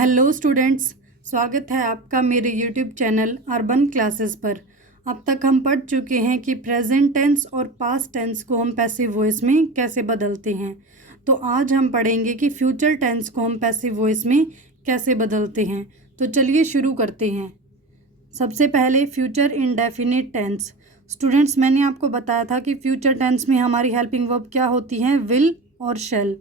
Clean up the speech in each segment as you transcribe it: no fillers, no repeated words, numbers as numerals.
Hello students, स्वागत है आपका मेरे यूट्यूब चैनल अर्बन क्लासेस पर। अब तक हम पढ़ चुके हैं कि प्रेजेंट टेंस और पास्ट टेंस को हम पैसिव वॉइस में कैसे बदलते हैं। तो आज हम पढ़ेंगे कि फ्यूचर टेंस को हम पैसिव वॉइस में कैसे बदलते हैं। तो चलिए शुरू करते हैं। सबसे पहले फ्यूचर इंडेफिनिट टेंस। स्टूडेंट्स, मैंने आपको बताया था कि फ्यूचर टेंस में हमारी हेल्पिंग वर्ब क्या होती हैं, विल और शैल।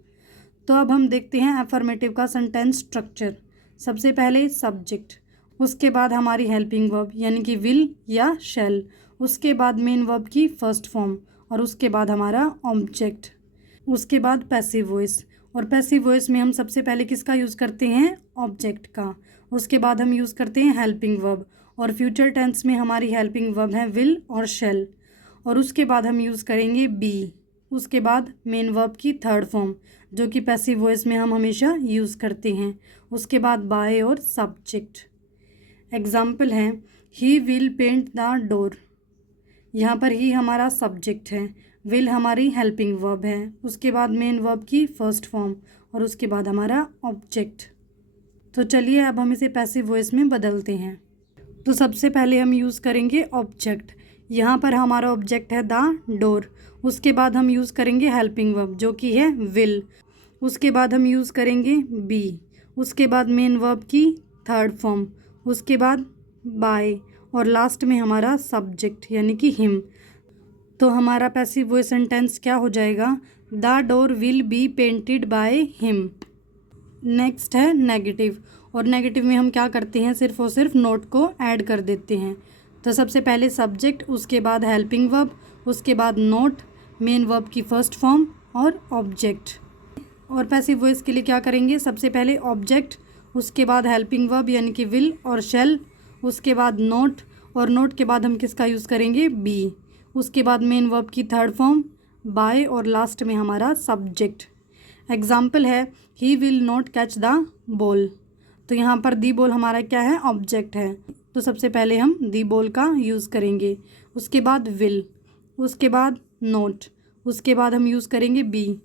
तो अब हम देखते हैं अफर्मेटिव का सेंटेंस स्ट्रक्चर। सबसे पहले सब्जेक्ट, उसके बाद हमारी हेल्पिंग वर्ब यानी कि विल या शैल, उसके बाद मेन वर्ब की फर्स्ट फॉर्म और उसके बाद हमारा ऑब्जेक्ट, उसके बाद पैसिव वॉइस। और पैसिव वॉइस में हम सबसे पहले किसका यूज़ करते हैं, ऑब्जेक्ट का। उसके बाद हम यूज़ करते हैं हेल्पिंग वर्ब, और फ्यूचर टेंस में हमारी हेल्पिंग वर्ब है विल और शैल। और उसके बाद हम यूज़ करेंगे बी, उसके बाद मेन वर्ब की थर्ड फॉर्म जो कि पैसिव वॉइस में हम हमेशा यूज़ करते हैं। उसके बाद बाय और सब्जेक्ट। एग्जाम्पल है, he will paint the door. यहाँ पर ही हमारा सब्जेक्ट है, विल हमारी हेल्पिंग वर्ब है, उसके बाद मेन वर्ब की फर्स्ट फॉर्म और उसके बाद हमारा ऑब्जेक्ट। तो चलिए अब हम इसे पैसिव वॉइस में बदलते हैं। तो सबसे पहले हम यूज़ करेंगे ऑब्जेक्ट। यहाँ पर हमारा ऑब्जेक्ट है द डोर। उसके बाद हम यूज़ करेंगे हेल्पिंग वर्ब जो कि है विल। उसके बाद हम यूज़ करेंगे बी, उसके बाद मेन वर्ब की थर्ड फॉर्म, उसके बाद बाय और लास्ट में हमारा सब्जेक्ट यानी कि हिम। तो हमारा पैसिव वॉइस सेंटेंस क्या हो जाएगा, the door will be painted bye him. Next है नेगेटिव, और नेगेटिव में हम क्या करते हैं, सिर्फ और सिर्फ नोट को ऐड कर देते हैं। तो सबसे पहले सब्जेक्ट, उसके बाद हेल्पिंग वर्ब, उसके बाद नोट, मेन वर्ब की फर्स्ट फॉर्म और ऑब्जेक्ट। और पैसिव वॉइस के लिए क्या करेंगे, सबसे पहले ऑब्जेक्ट, उसके बाद हेल्पिंग वर्ब यानी कि विल और शैल, उसके बाद नोट, और नोट के बाद हम किसका यूज़ करेंगे, बी, उसके बाद मेन वर्ब की थर्ड फॉर्म बाय और लास्ट में हमारा सब्जेक्ट। एग्जाम्पल है, he will not catch the ball. तो यहाँ पर दी बॉल हमारा क्या है, ऑब्जेक्ट है। तो सबसे पहले हम दी बॉल का यूज़ करेंगे, उसके बाद विल, उसके बाद नोट, उसके बाद हम यूज़ करेंगे बी,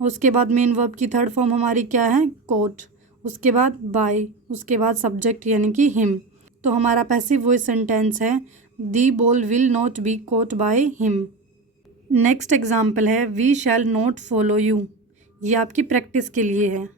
उसके बाद मेन वर्ब की थर्ड फॉर्म हमारी क्या है, कोट, उसके बाद बाय, उसके बाद सब्जेक्ट यानी कि हिम। तो हमारा पैसिव वॉइस सेंटेंस है, the ball will not be caught by him. Next example है, we shall not follow you. ये आपकी प्रैक्टिस के लिए है।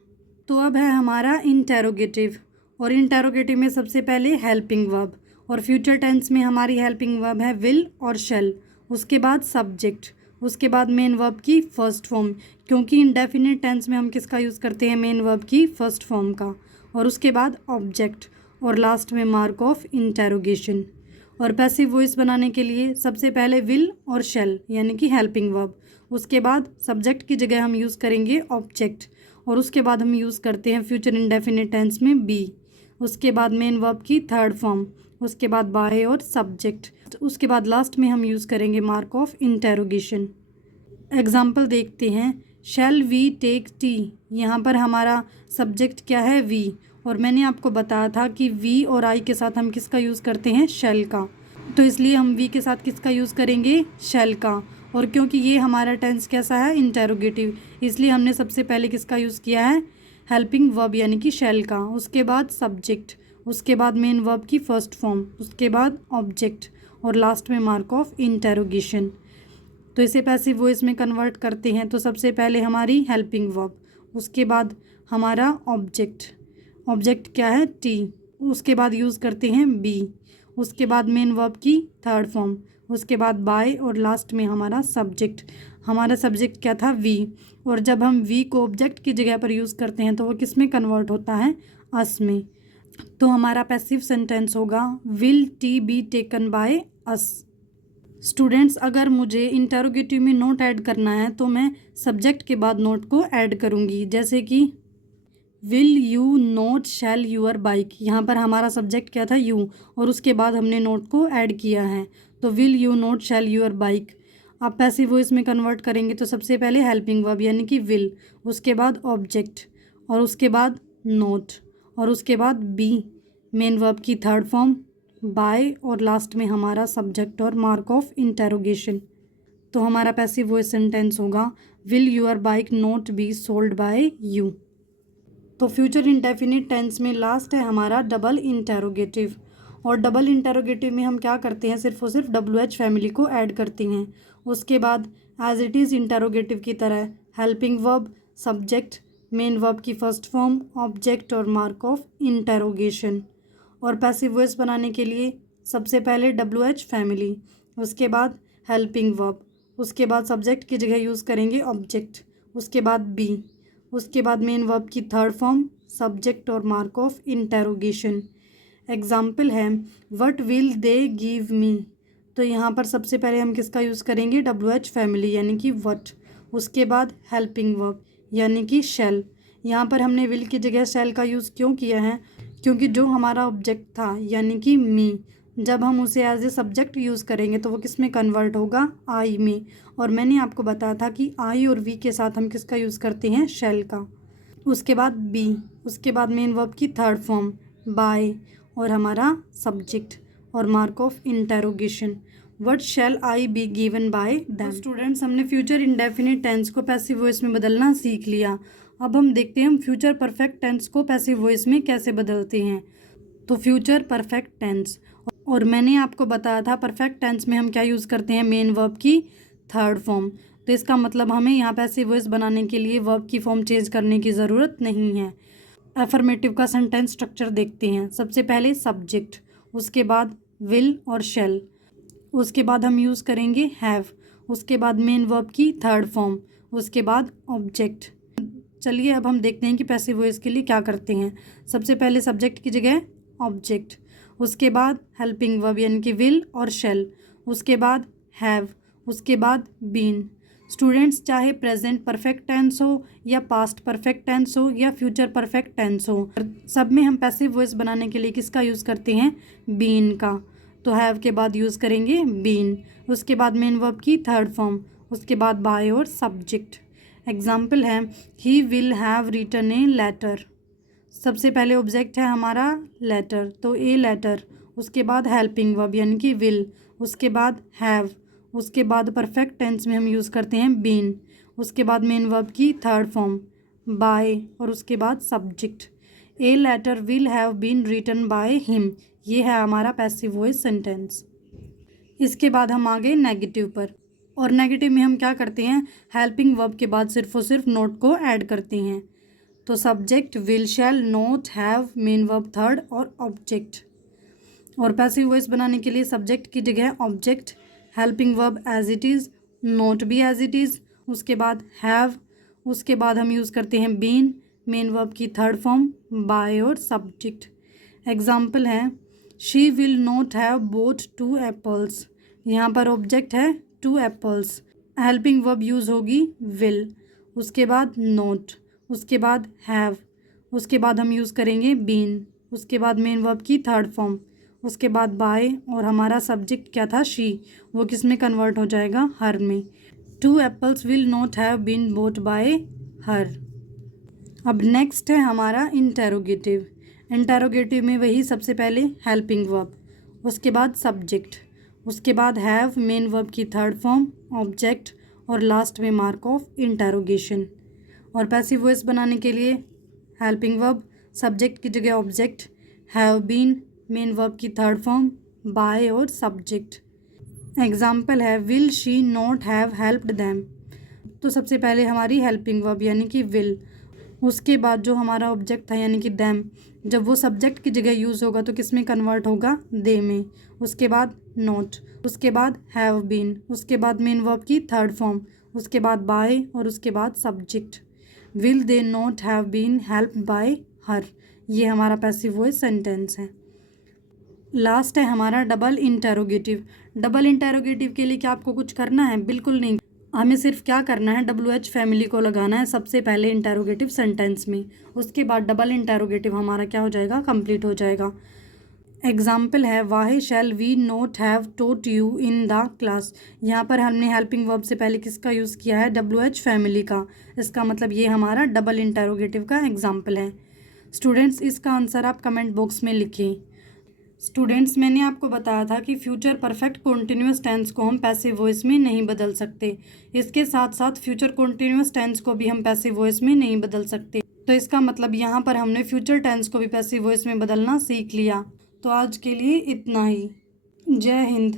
तो अब है हमारा इंटेरोगेटिव, और इंटेरोगेटिव में सबसे पहले हेल्पिंग वर्ब, और फ्यूचर टेंस में हमारी हेल्पिंग वर्ब है विल और शैल, उसके बाद सब्जेक्ट, उसके बाद मेन वर्ब की फर्स्ट फॉर्म, क्योंकि इंडेफिनिट टेंस में हम किसका यूज़ करते हैं, मेन वर्ब की फर्स्ट फॉर्म का, और उसके बाद ऑब्जेक्ट, और लास्ट में मार्क ऑफ इंटेरोगेशन। और पैसिव वॉइस बनाने के लिए सबसे पहले विल और शैल यानी कि हेल्पिंग वर्ब, उसके बाद सब्जेक्ट की जगह हम यूज़ करेंगे ऑब्जेक्ट, और उसके बाद हम यूज़ करते हैं फ्यूचर इंडेफिनिट टेंस में बी, उसके बाद मेन वर्ब की थर्ड फॉर्म, उसके बाद बाय और सब्जेक्ट, उसके बाद लास्ट में हम यूज़ करेंगे मार्क ऑफ इंटेरोगेशन। एग्जाम्पल देखते हैं, शैल वी टेक टी। यहाँ पर हमारा सब्जेक्ट क्या है, वी, और मैंने आपको बताया था कि वी और आई के साथ हम किसका यूज़ करते हैं, शैल का। तो इसलिए हम वी के साथ किसका यूज़ करेंगे, शैल का। और क्योंकि ये हमारा टेंस कैसा है, इंटेरोगेटिव, इसलिए हमने सबसे पहले किसका यूज़ किया है, हेल्पिंग वर्ब यानी कि शैल का, उसके बाद सब्जेक्ट, उसके बाद मेन वर्ब की फर्स्ट फॉर्म, उसके बाद ऑब्जेक्ट, और लास्ट में मार्क ऑफ इंटेरोगेशन। तो इसे पैसिव वॉइस में कन्वर्ट करते हैं। तो सबसे पहले हमारी हेल्पिंग वर्ब, उसके बाद हमारा ऑब्जेक्ट, ऑब्जेक्ट क्या है, टी, उसके बाद यूज़ करते हैं बी, उसके बाद मेन वर्ब की थर्ड फॉर्म, उसके बाद बाय, और लास्ट में हमारा सब्जेक्ट। हमारा सब्जेक्ट क्या था, वी, और जब हम वी को ऑब्जेक्ट की जगह पर यूज़ करते हैं तो वो किस में कन्वर्ट होता है, अस में। तो हमारा पैसिव सेंटेंस होगा, will T be taken by us. Students, अगर मुझे इंटेरोगेटिव में नोट ऐड करना है तो मैं सब्जेक्ट के बाद नोट को ऐड करूँगी, जैसे कि will you not sell your bike. यहाँ पर हमारा सब्जेक्ट क्या था, यू, और उसके बाद हमने नोट को ऐड किया है। तो will you not sell your bike. आप पैसिव वॉइस में कन्वर्ट करेंगे तो सबसे पहले हेल्पिंग वर्ब यानी कि विल, उसके बाद ऑब्जेक्ट, और उसके बाद नोट, और उसके बाद बी, मेन वर्ब की थर्ड फॉर्म, बाय, और लास्ट में हमारा सब्जेक्ट और मार्क ऑफ इंटेरोगेशन। तो हमारा पैसिव वॉइस सेंटेंस होगा, will your bike not be sold by you. तो फ्यूचर इंडेफिनिट टेंस में लास्ट है हमारा डबल इंटेरोगेटिव। और डबल इंटेरोगेटिव में हम क्या करते हैं, सिर्फ और सिर्फ WH फैमिली को ऐड करते हैं। उसके बाद एज इट इज़ इंटेरोगेटिव की तरह helping verb, subject, main verb की फर्स्ट फॉर्म, ऑब्जेक्ट और मार्क ऑफ इंटेरोगेशन। और पैसिव वॉइस बनाने के लिए सबसे पहले WH फैमिली, उसके बाद हेल्पिंग वर्ब, उसके बाद सब्जेक्ट की जगह यूज़ करेंगे ऑब्जेक्ट, उसके बाद बी, उसके बाद मेन वर्ब की थर्ड फॉर्म, सब्जेक्ट और मार्क ऑफ इंटेरोगेशन। एग्जाम्पल है what will they give me. तो यहाँ पर सबसे पहले हम किसका यूज़ करेंगे, WH फैमिली यानी कि व्हाट। उसके बाद हेल्पिंग वर्ब यानी कि शैल। यहाँ पर हमने विल की जगह शैल का यूज़ क्यों किया है, क्योंकि जो हमारा ऑब्जेक्ट था यानी कि मी, जब हम उसे एज ए सब्जेक्ट यूज़ करेंगे तो वो किस में कन्वर्ट होगा, आई में। और मैंने आपको बताया था कि आई और वी के साथ हम किसका यूज़ करते हैं, शैल का। उसके बाद बी, उसके बाद मेन वर्ब की थर्ड फॉर्म बाय और हमारा सब्जेक्ट और mark of interrogation, what shell I be given by them. Students, हमने फ्यूचर इंडेफिनिट टेंस को पैसिव वॉइस में बदलना सीख लिया। अब हम देखते हैं हम फ्यूचर परफेक्ट टेंस को पैसिव वॉइस में कैसे बदलते हैं। तो फ्यूचर परफेक्ट टेंस, और मैंने आपको बताया था परफेक्ट टेंस में हम क्या यूज़ करते हैं, मेन वर्ब की थर्ड फॉर्म। तो इसका मतलब हमें यहाँ पैसिव वॉइस बनाने के लिए वर्ब की फॉर्म चेंज करने की ज़रूरत नहीं है। अफर्मेटिव का सेंटेंस स्ट्रक्चर देखते हैं। सबसे पहले सब्जेक्ट, उसके बाद विल और शैल, उसके बाद हम यूज़ करेंगे हैव, उसके बाद मेन वर्ब की थर्ड फॉर्म, उसके बाद ऑब्जेक्ट। चलिए अब हम देखते हैं कि पैसिव वॉइस के लिए क्या करते हैं। सबसे पहले सब्जेक्ट की जगह ऑब्जेक्ट, उसके बाद हेल्पिंग वर्ब यानी कि विल और शैल, उसके बाद हैव, उसके बाद बीन। स्टूडेंट्स, चाहे प्रेजेंट परफेक्ट टेंस हो या पास्ट परफेक्ट टेंस हो या फ्यूचर परफेक्ट टेंस हो, सब में हम पैसिव वॉइस बनाने के लिए किसका यूज़ करते हैं, बीन का। तो हैव के बाद यूज़ करेंगे बीन, उसके बाद मेन वर्ब की थर्ड फॉर्म, उसके बाद बाय और सब्जेक्ट। एग्जाम्पल है he will have written a letter. सबसे पहले ऑब्जेक्ट है हमारा लेटर, तो ए लेटर, उसके बाद हेल्पिंग वर्ब यानी कि विल, उसके बाद हैव, उसके बाद परफेक्ट टेंस में हम यूज़ करते हैं बीन, उसके बाद मेन वर्ब की थर्ड फॉर्म बाय और उसके बाद subject. A letter will have been written by him, ये है हमारा पैसिव वॉइस सेंटेंस। इसके बाद हम आगे नेगेटिव पर, और नेगेटिव में हम क्या करते हैं, हेल्पिंग वर्ब के बाद सिर्फ और सिर्फ नोट को ऐड करते हैं। तो subject will shall not have main verb third और ऑब्जेक्ट। और पैसिव वॉइस बनाने के लिए सब्जेक्ट की जगह object, helping verb as it is, not भी एज इट इज़, उसके बाद हैव, उसके बाद हम यूज़ करते हैं बीन, मेन वर्ब की थर्ड फॉर्म बाय और सब्जेक्ट। एग्जाम्पल है she will not have bought 2 apples. यहाँ पर ऑब्जेक्ट है 2 एप्पल्स, हेल्पिंग वर्ब यूज़ होगी विल, उसके बाद नोट, उसके बाद हैव, उसके बाद हम यूज़ करेंगे बीन, उसके बाद मेन वर्ब की थर्ड फॉर्म, उसके बाद बाय और हमारा सब्जेक्ट क्या था, शी, वो किस में कन्वर्ट हो जाएगा, हर में। 2 apples will not have been bought by her. अब नेक्स्ट है हमारा इंटेरोगेटिव। इंटेरोगेटिव में वही सबसे पहले हेल्पिंग वर्ब, उसके बाद सब्जेक्ट, उसके बाद हैव मेन वर्ब की थर्ड फॉर्म, ऑब्जेक्ट और लास्ट में मार्क ऑफ इंटेरोगेशन। और पैसिव वॉइस बनाने के लिए हेल्पिंग वर्ब, सब्जेक्ट की जगह object, have been, main verb की थर्ड फॉर्म बाय और सब्जेक्ट। एग्जाम्पल है will she not have helped them. तो सबसे पहले हमारी हेल्पिंग वर्ब यानी कि विल, उसके बाद जो हमारा ऑब्जेक्ट था यानी कि देम, जब वो सब्जेक्ट की जगह यूज़ होगा तो किस में कन्वर्ट होगा, दे में, उसके बाद नॉट, उसके बाद हैव बीन, उसके बाद मेन वर्ब की थर्ड फॉर्म, उसके बाद बाय और उसके बाद subject. Will they not have been helped by her, ये हमारा पैसिव वॉइस सेंटेंस है। लास्ट है हमारा डबल इंटेरोगेटिव। डबल इंटेरोगेटिव के लिए क्या आपको कुछ करना है, बिल्कुल नहीं, हमें सिर्फ क्या करना है, WH फैमिली को लगाना है सबसे पहले इंटेरोगेटिव सेंटेंस में, उसके बाद डबल इंटेरोगेटिव हमारा क्या हो जाएगा, कंप्लीट हो जाएगा। एग्जाम्पल है why shall we not have taught you in the class. यहाँ पर हमने हेल्पिंग वर्ब से पहले किसका यूज़ किया है, WH फैमिली का, इसका मतलब ये हमारा डबल इंटेरोगेटिव का एग्जाम्पल है। स्टूडेंट्स, इसका आंसर आप कमेंट बॉक्स में लिखें। स्टूडेंट्स, मैंने आपको बताया था कि फ्यूचर परफेक्ट कॉन्टिन्यूस टेंस को हम पैसिव वॉइस में नहीं बदल सकते, इसके साथ साथ फ्यूचर कॉन्टिन्यूस टेंस को भी हम पैसिव वॉइस में नहीं बदल सकते। तो इसका मतलब यहाँ पर हमने फ्यूचर टेंस को भी पैसिव वॉइस में बदलना सीख लिया। तो आज के लिए इतना ही। जय हिंद।